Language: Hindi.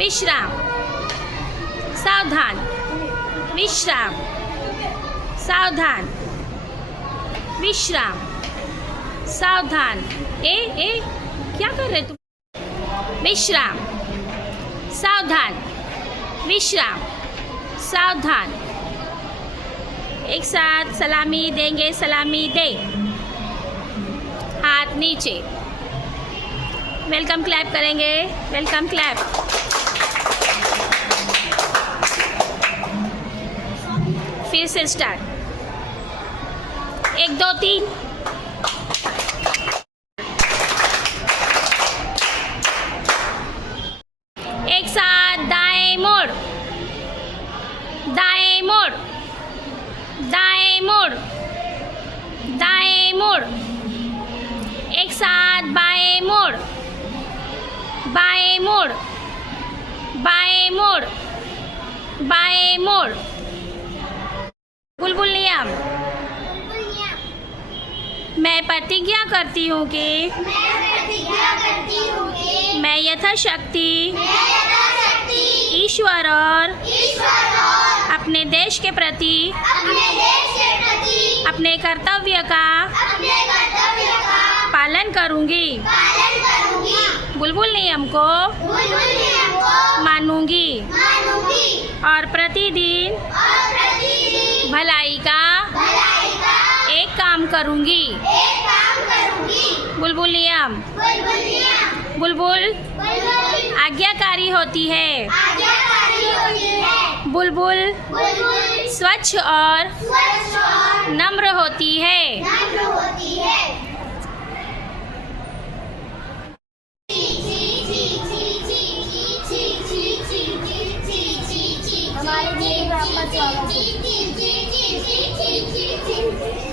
विश्राम, सावधान, विश्राम, सावधान, विश्राम, सावधान। ए क्या कर रहे तुम? विश्राम, सावधान, विश्राम, सावधान। एक साथ सलामी देंगे, सलामी दे, हाथ नीचे। वेलकम क्लैप करेंगे, वेलकम क्लैप। फिर से स्टार्ट, 1 2 3। एक साथ दाएं मोड़, दाएं मोड़, दाएं मोड़, दाएं मोड़। एक साथ बाएं मोड़, बाएं मोड़, बाएं मोड़, बाएं मोड़। बुलबुल नियम। मैं प्रतिज्ञा करती हूँ कि मैं यथाशक्ति ईश्वर और अपने देश के प्रति अपने कर्तव्य का पालन करूँगी। बुलबुल नियम को मानूंगी और प्रतिदिन भलाई का एक काम करूँगी। बुलबुल नियम। बुलबुल आज्ञाकारी होती है। बुलबुल स्वच्छ और नम्र होती है। हमारे लिए आपका स्वागत है।